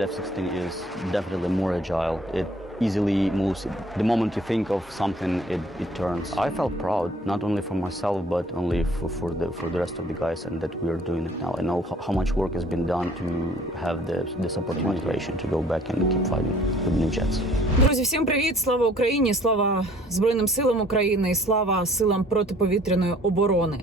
the F-16 is definitely more agile. It easily moves. The moment you think of something, it, it turns. I felt proud, not only for myself, but only for, for the for the rest of the guys, and that we are doing it now. I know how, much work has been done to have the, this opportunity to go back and keep fighting with new jets. Друзі, всім привіт! Слава Україні! Слава Збройним силам України і слава силам протиповітряної оборони.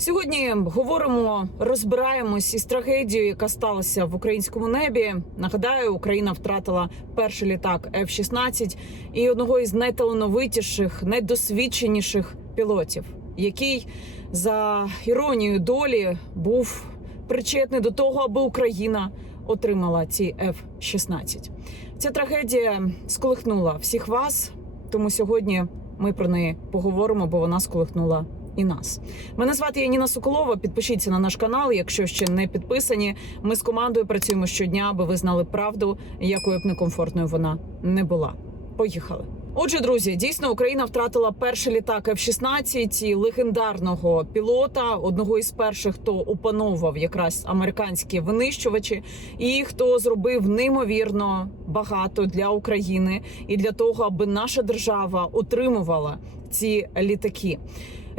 Сьогодні говоримо, розбираємось із трагедією, яка сталася в українському небі. Нагадаю, Україна втратила перший літак F-16 і одного із найталановитіших, найдосвідченіших пілотів, який за іронією долі був причетний до того, аби Україна отримала ці F-16. Ця трагедія сколихнула всіх вас, тому сьогодні ми про неї поговоримо, бо вона сколихнула і нас. Мене звати Яніна Соколова. Підпишіться на наш канал, якщо ще не підписані. Ми з командою працюємо щодня, аби ви знали правду, якою б некомфортною вона не була. Поїхали. Отже, друзі, дійсно Україна втратила перший літак F-16 і легендарного пілота, одного із перших, хто опановував якраз американські винищувачі, і хто зробив неймовірно багато для України і для того, аби наша держава отримувала ці літаки.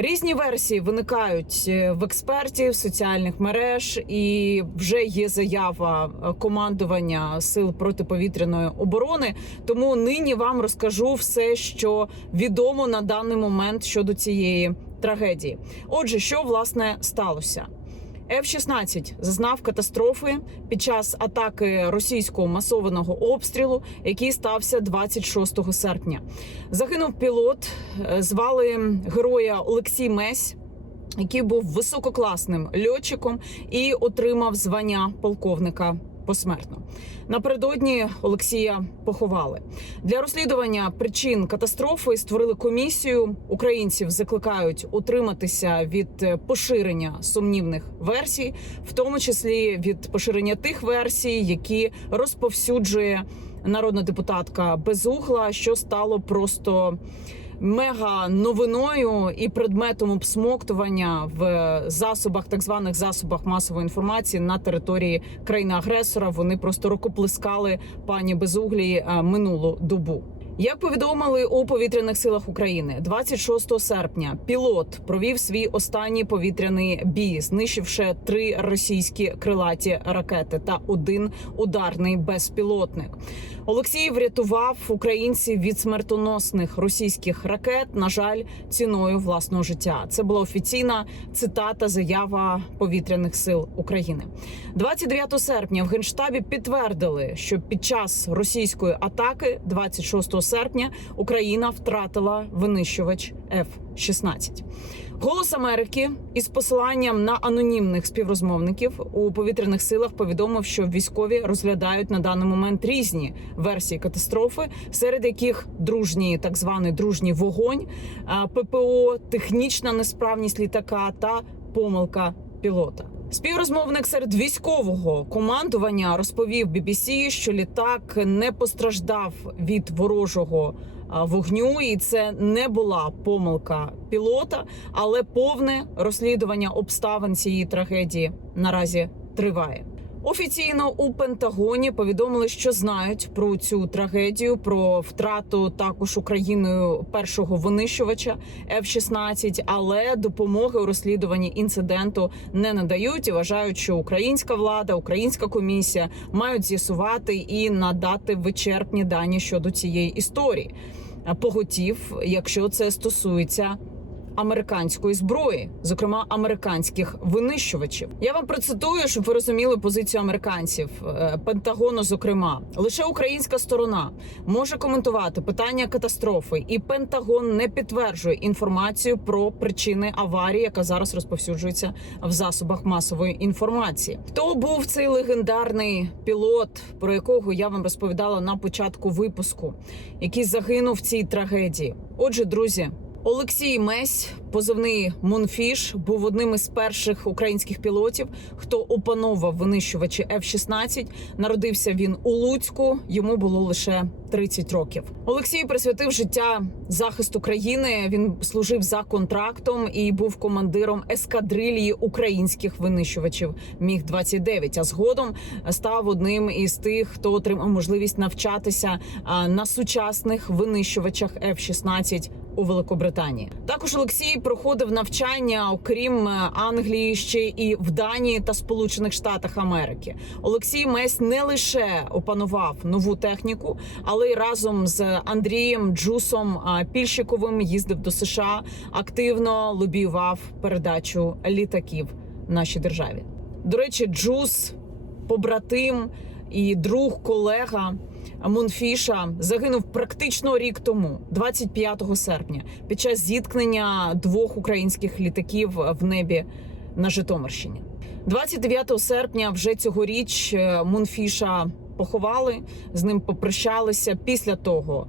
Різні версії виникають е, в експертів соціальних мереж, і вже є заява е, командування сил протиповітряної оборони. Тому нині вам розкажу все, що відомо на даний момент щодо цієї трагедії. Отже, що власне сталося? F-16 зазнав катастрофи під час атаки російського масованого обстрілу, який стався 26 серпня. Загинув пілот, е, звали героя Олексій Месь. Який був висококласним льотчиком і отримав звання полковника посмертно. Напередодні Олексія поховали для розслідування причин катастрофи. Створили комісію. Українців закликають утриматися від е, поширення сумнівних версій, в тому числі від поширення тих версій, які розповсюджує народна депутатка Безугла, що стало просто мега новиною і предметом обсмоктування в засобах, так званих засобах масової інформації на території країни-агресора. Вони просто рукоплескали пані Безуглі е, минулу добу. Як повідомили у повітряних силах України, 26 серпня пілот провів свій останній повітряний бій, знищивши три російські крилаті ракети та один ударний безпілотник. Олексій врятував українців від смертоносних російських ракет. На жаль, ціною власного життя. Це була офіційна цитата, заява повітряних сил України. 29 серпня в генштабі підтвердили, що під час російської атаки, 26 серпня, Україна втратила винищувач F-16. Голос Америки із посиланням на анонімних співрозмовників у повітряних силах повідомив, що військові розглядають на даний момент різні версії катастрофи, серед яких дружній, так званий дружній вогонь, ППО, технічна несправність літака та помилка пілота. Співрозмовник серед військового командування розповів BBC, що літак не постраждав від ворожого вогню, і це не була помилка пілота, але повне розслідування обставин цієї трагедії наразі триває. Офіційно у Пентагоні повідомили, що знають про цю трагедію, про втрату також Україною першого винищувача F-16, але допомоги у розслідуванні інциденту не надають і вважають, що українська влада, українська комісія мають з'ясувати і надати вичерпні дані щодо цієї історії. Поготів, якщо це стосується американської зброї, зокрема американських винищувачів. Я вам процитую, щоб ви розуміли позицію американців е, Пентагону. Зокрема, лише українська сторона може коментувати питання катастрофи, і Пентагон не підтверджує інформацію про причини аварії, яка зараз розповсюджується в засобах масової інформації. Хто був цей легендарний пілот, про якого я вам розповідала на початку випуску, який загинув в цій трагедії? Отже, друзі. Олексій Месь, позивний Мунфіш, був одним із перших українських пілотів, хто опановував винищувачі F-16. Народився він у Луцьку. Йому було лише 30 років. Олексій присвятив життя захисту країни. Він служив за контрактом і був командиром ескадрилії українських винищувачів Міг 29 А згодом став одним із тих, хто отримав можливість навчатися на сучасних винищувачах F-16 у Великобританії. Також Олексій проходив навчання, окрім е, Англії, ще і в Данії та Сполучених Штатах Америки. Олексій Месь не лише опанував нову техніку, але й разом з Андрієм Джусом Пільщиковим їздив до США, активно лобіював передачу літаків нашій державі. До речі, Джус, побратим і друг, колега. Мунфіша загинув практично рік тому, 25 серпня, під час зіткнення двох українських літаків в небі на Житомирщині. 29 серпня вже цьогоріч е, Мунфіша поховали, з ним попрощалися. Після того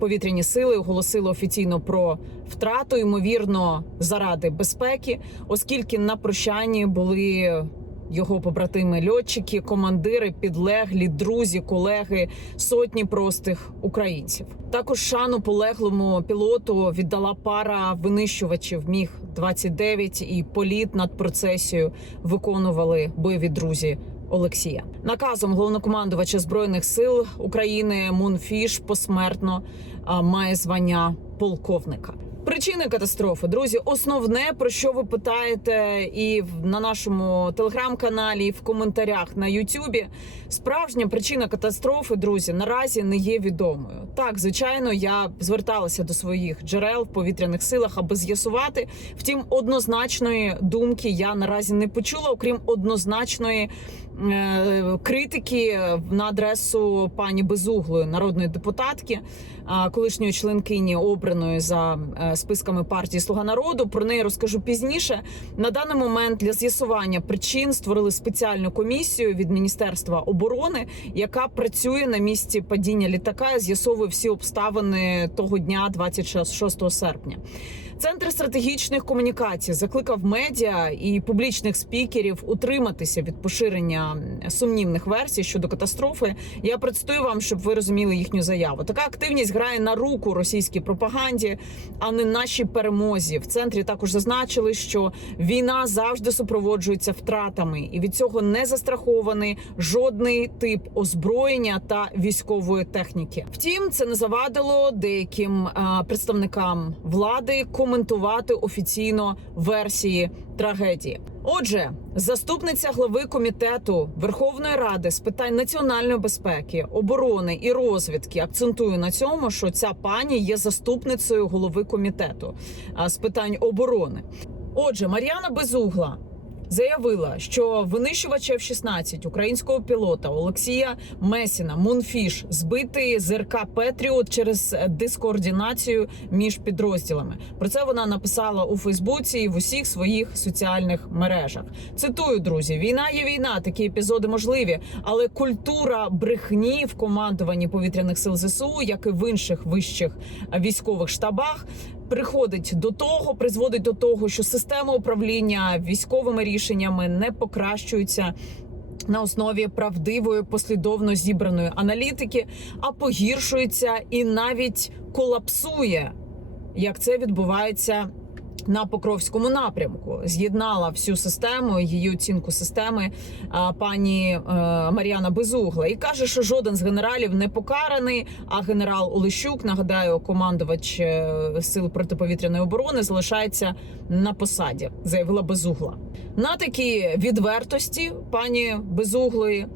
повітряні сили оголосили офіційно про втрату, ймовірно, заради безпеки, оскільки на прощанні були його побратими льотчики, командири, підлеглі, друзі, колеги, сотні простих українців. Також шану полеглому пілоту віддала пара винищувачів міг 29 і політ над процесією виконували бойові друзі. Олексія наказом головнокомандувача збройних сил України Мунфіш посмертно має звання полковника. Причини катастрофи, друзі, основне про що ви питаєте, і на нашому телеграм-каналі, і в коментарях на Ютубі. Справжня причина катастрофи, друзі, наразі не є відомою. Так, звичайно, я зверталася до своїх джерел в повітряних силах, аби з'ясувати. Втім, однозначної думки я наразі не почула, окрім однозначної е, критики на адресу пані Безуглої, народної депутатки, а, колишньої членкині обраної за е, списками партії Слуга народу. Про неї розкажу пізніше. На даний момент для з'ясування причин створили спеціальну комісію від Міністерства оборони, яка працює на місці падіння літака з'ясовує всі обставини того дня, 26 серпня. Центр стратегічних комунікацій закликав медіа і публічних спікерів утриматися від поширення сумнівних версій щодо катастрофи. Я процитую вам, щоб ви розуміли їхню заяву. Така активність грає на руку російській пропаганді, а не нашій перемозі. В центрі також зазначили, що війна завжди супроводжується втратами, і від цього не застрахований жодний тип озброєння та військової техніки. Втім, це не завадило деяким а, представникам влади коментувати офіційно версії трагедії. Отже, заступниця глави комітету Верховної Ради з питань національної безпеки, оборони і розвідки акцентує на цьому, що ця пані є заступницею голови комітету з питань оборони. Отже, Мар'яна Безугла заявила, що винищувач F-16 українського пілота Олексія Месіна Мунфіш збитий з Петріот через дискоординацію між підрозділами. Про це вона написала у Фейсбуці і в усіх своїх соціальних мережах. Цитую, друзі: війна є війна, такі епізоди можливі, але культура брехні в командуванні повітряних сил ЗСУ, як і в інших вищих військових штабах, приходить до того, призводить до того, що система управління військовими рішеннями не покращується. На основі правдивої послідовно зібраної аналітики, а погіршується і навіть колапсує, як це відбувається на Покровському напрямку. З'єднала всю систему, її оцінку системи а, пані е, Мар'яна Безугла і каже, що жоден з генералів не покараний. А генерал Олещук, нагадаю, командувач е, сил протиповітряної оборони, залишається на посаді, заявила Безугла. На такі відвертості пані Безуглої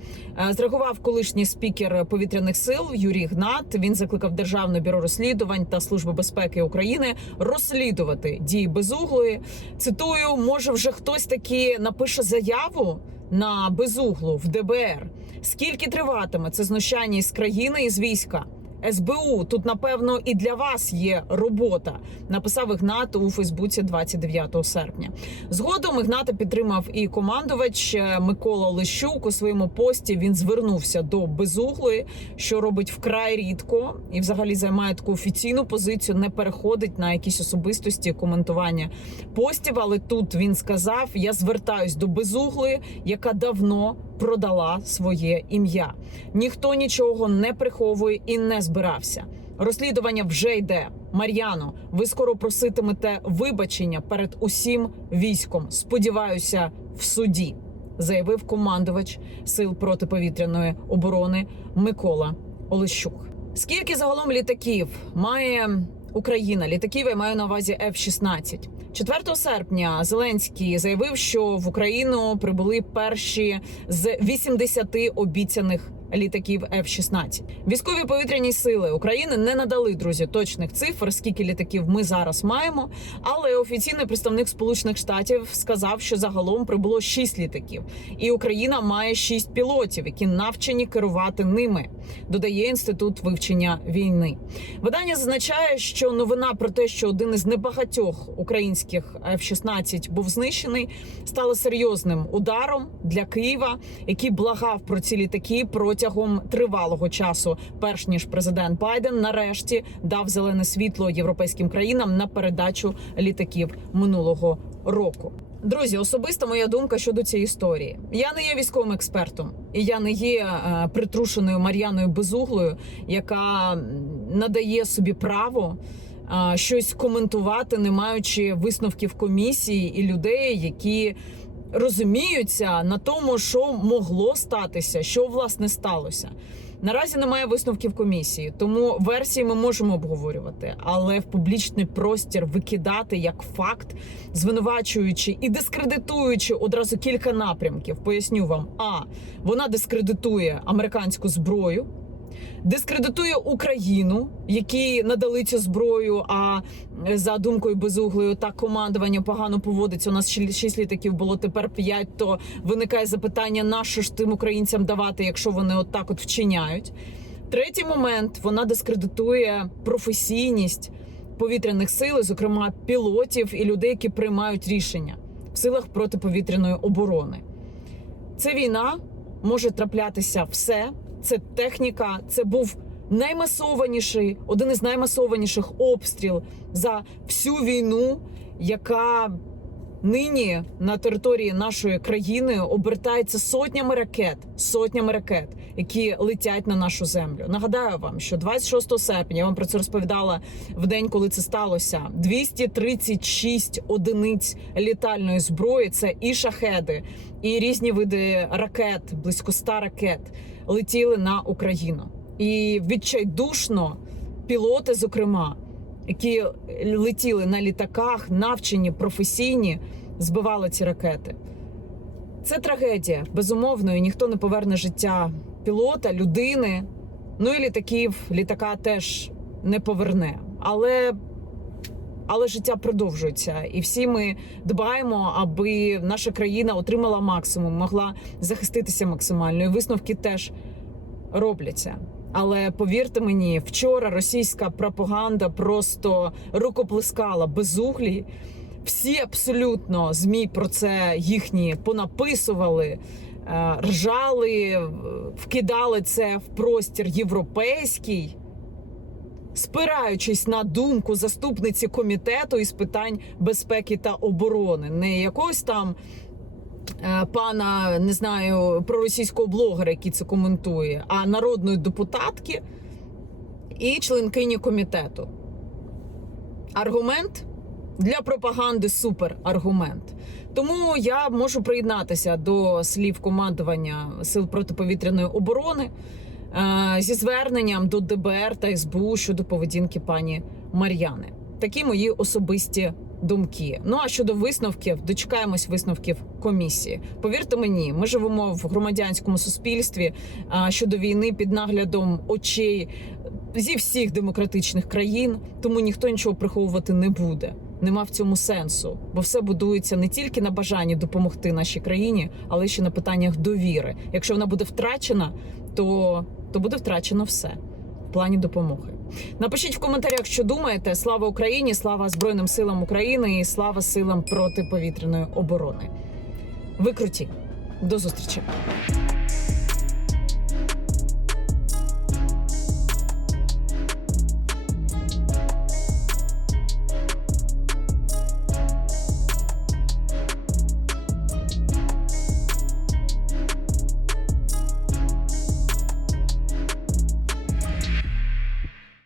е, зреагував колишній спікер повітряних сил Юрій Гнат. Він закликав Державне бюро розслідувань та службу безпеки України розслідувати дії Безуглої. Цитую, може, вже хтось таки напише заяву на безуглу в ДБР. Скільки триватиме це знущання із країни і з війська? СБУ. Тут, напевно, і для вас є робота. Написав Ігнат у Фейсбуці 29 серпня. Згодом Ігната підтримав і командувач е, Микола Лещук у своєму пості. Він звернувся до безуглої, що робить вкрай рідко, і взагалі займає таку офіційну позицію, не переходить на якісь особистості коментування постів. Але тут він сказав: я звертаюсь до безуглої, яка давно продала своє ім'я. Ніхто нічого не приховує і не збирався. Розслідування вже йде. Мар'яно, ви скоро проситимете вибачення перед усім військом. Сподіваюся, в суді, заявив командувач сил протиповітряної оборони Микола Олещук. Скільки загалом літаків має Україна? Літаків я маю на увазі F-16. 4 серпня Зеленський заявив, що в Україну прибули перші з 80 обіцяних літаків F-16. Військові повітряні сили України не надали друзі точних цифр, скільки літаків ми зараз маємо. Але офіційний представник Сполучених Штатів сказав, що загалом прибуло 6 літаків, і Україна має 6 пілотів, які навчені керувати ними. Додає інститут вивчення війни. Видання зазначає, що новина про те, що один із небагатьох українських F-16 був знищений, стала серйозним ударом для Києва, який благав про ці літаки протягом тривалого часу, перш ніж президент Байден нарешті дав зелене світло європейським країнам на передачу літаків минулого року. Друзі, особиста моя думка щодо цієї історії. Я не є військовим експертом, і я не є е, притрушеною Мар'яною Безуглою, яка надає собі право е, щось коментувати, не маючи висновків комісії і людей, які розуміються на тому, що могло статися, що власне сталося. Наразі немає висновків комісії, тому версії ми можемо обговорювати, але в публічний простір викидати як факт, звинувачуючи і дискредитуючи одразу кілька напрямків. Поясню вам: а вона дискредитує американську зброю. Дискредитує Україну, які надали цю зброю. А е, за думкою безуглою, так командування погано поводиться. У нас шість літаків було тепер п'ять. То виникає запитання, на що ж тим українцям давати, якщо вони отак от вчиняють. Третій момент вона дискредитує професійність повітряних сил, зокрема пілотів і людей, які приймають рішення в силах протиповітряної оборони. Це війна може траплятися все. Це техніка, це був наймасованіший, один із наймасованіших обстріл за всю війну, яка нині на території нашої країни обертається сотнями ракет, сотнями ракет, які летять на нашу землю. Нагадаю вам, що 26 серпня я вам про це розповідала в день, коли це сталося. 236 одиниць літальної зброї. Це і шахеди, і різні види ракет, близько 100 ракет летіли на Україну. І відчайдушно пілоти, зокрема, які летіли на літаках, навчені, професійні, збивали ці ракети. Це трагедія, безумовно, і ніхто не поверне життя пілота, людини. Ну і літаків, літака теж не поверне. Але але життя продовжується, і всі ми дбаємо, аби наша країна отримала максимум, могла захиститися максимально. І висновки теж робляться. Але повірте мені, вчора російська пропаганда просто рукоплескала безуглі. Всі абсолютно змі про це їхні понаписували, е, ржали, вкидали це в простір європейський спираючись на думку заступниці комітету із питань безпеки та оборони, не якогось там е, пана не знаю проросійського блогера, який це коментує, а народної депутатки і членкині комітету. Аргумент для пропаганди супер аргумент. Тому я можу приєднатися до слів командування сил протиповітряної оборони зі зверненням до ДБР та СБУ щодо поведінки пані Мар'яни. Такі мої особисті думки. Ну а щодо висновків, дочекаємось висновків комісії. Повірте мені, ми живемо в громадянському суспільстві а, щодо війни під наглядом очей зі всіх демократичних країн, тому ніхто нічого приховувати не буде. Нема в цьому сенсу, бо все будується не тільки на бажанні допомогти нашій країні, але ще на питаннях довіри. Якщо вона буде втрачена, то, то буде втрачено все. в плані допомоги. Напишіть в коментарях, що думаєте. Слава Україні, слава Збройним силам України і слава силам протиповітряної оборони. Ви круті. До зустрічі.